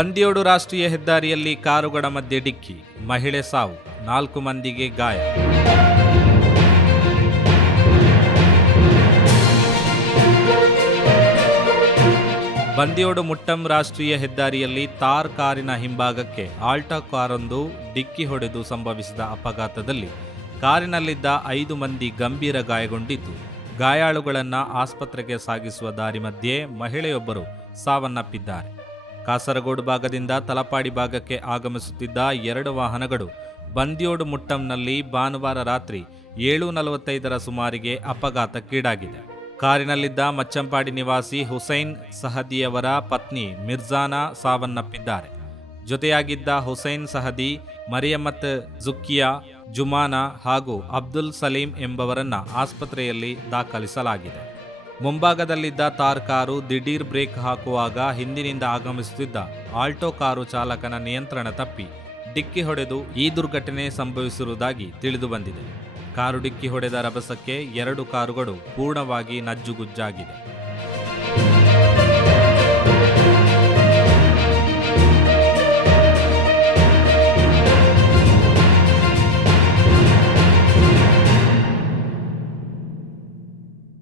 ಬಂದಿಯೋಡು ರಾಷ್ಟ್ರೀಯ ಹೆದ್ದಾರಿಯಲ್ಲಿ ಕಾರುಗಳ ಮಧ್ಯೆ ಡಿಕ್ಕಿ, ಮಹಿಳೆ ಸಾವು, ನಾಲ್ಕು ಮಂದಿಗೆ ಗಾಯ. ಬಂದಿಯೋಡು ಮುಟ್ಟಂ ರಾಷ್ಟ್ರೀಯ ಹೆದ್ದಾರಿಯಲ್ಲಿ ತಾರ್ ಕಾರಿನ ಹಿಂಭಾಗಕ್ಕೆ ಆಲ್ಟಾ ಕಾರೊಂದು ಡಿಕ್ಕಿ ಹೊಡೆದು ಸಂಭವಿಸಿದ ಅಪಘಾತದಲ್ಲಿ ಕಾರಿನಲ್ಲಿದ್ದ ಐದು ಮಂದಿ ಗಂಭೀರ ಗಾಯಗೊಂಡಿದ್ದು, ಗಾಯಾಳುಗಳನ್ನು ಆಸ್ಪತ್ರೆಗೆ ಸಾಗಿಸುವ ದಾರಿ ಮಧ್ಯೆ ಮಹಿಳೆಯೊಬ್ಬರು ಸಾವನ್ನಪ್ಪಿದ್ದಾರೆ. ಕಾಸರಗೋಡು ಭಾಗದಿಂದ ತಲಪಾಡಿ ಭಾಗಕ್ಕೆ ಆಗಮಿಸುತ್ತಿದ್ದ ಎರಡು ವಾಹನಗಳು ಬಂದಿಯೋಡು ಮುಟ್ಟಂನಲ್ಲಿ ಭಾನುವಾರ ರಾತ್ರಿ ಏಳು ನಲವತ್ತೈದರ ಸುಮಾರಿಗೆ ಅಪಘಾತಕ್ಕೀಡಾಗಿದೆ. ಕಾರಿನಲ್ಲಿದ್ದ ಮಚ್ಚಂಪಾಡಿ ನಿವಾಸಿ ಹುಸೈನ್ ಸಹದಿಯವರ ಪತ್ನಿ ಮಿರ್ಜಾನಾ ಸಾವನ್ನಪ್ಪಿದ್ದಾರೆ. ಜೊತೆಯಾಗಿದ್ದ ಹುಸೈನ್ ಸಹದಿ ಮರಿಯಮ್ಮತ್ ಜುಕ್ಕಿಯಾ ಜುಮಾನಾ ಹಾಗೂ ಅಬ್ದುಲ್ ಸಲೀಂ ಎಂಬವರನ್ನ ಆಸ್ಪತ್ರೆಯಲ್ಲಿ ದಾಖಲಿಸಲಾಗಿದೆ. ಮುಂಭಾಗದಲ್ಲಿದ್ದ ತಾರ್ ಕಾರು ದಿಢೀರ್ ಬ್ರೇಕ್ ಹಾಕುವಾಗ ಹಿಂದಿನಿಂದ ಆಗಮಿಸುತ್ತಿದ್ದ ಆಲ್ಟೋ ಕಾರು ಚಾಲಕನ ನಿಯಂತ್ರಣ ತಪ್ಪಿ ಡಿಕ್ಕಿ ಹೊಡೆದು ಈ ದುರ್ಘಟನೆ ಸಂಭವಿಸಿರುವುದಾಗಿ ತಿಳಿದುಬಂದಿದೆ ಕಾರು ಡಿಕ್ಕಿ ಹೊಡೆದ ರಭಸಕ್ಕೆ ಎರಡು ಕಾರುಗಳು ಪೂರ್ಣವಾಗಿ ನಜ್ಜುಗುಜ್ಜಾಗಿದೆ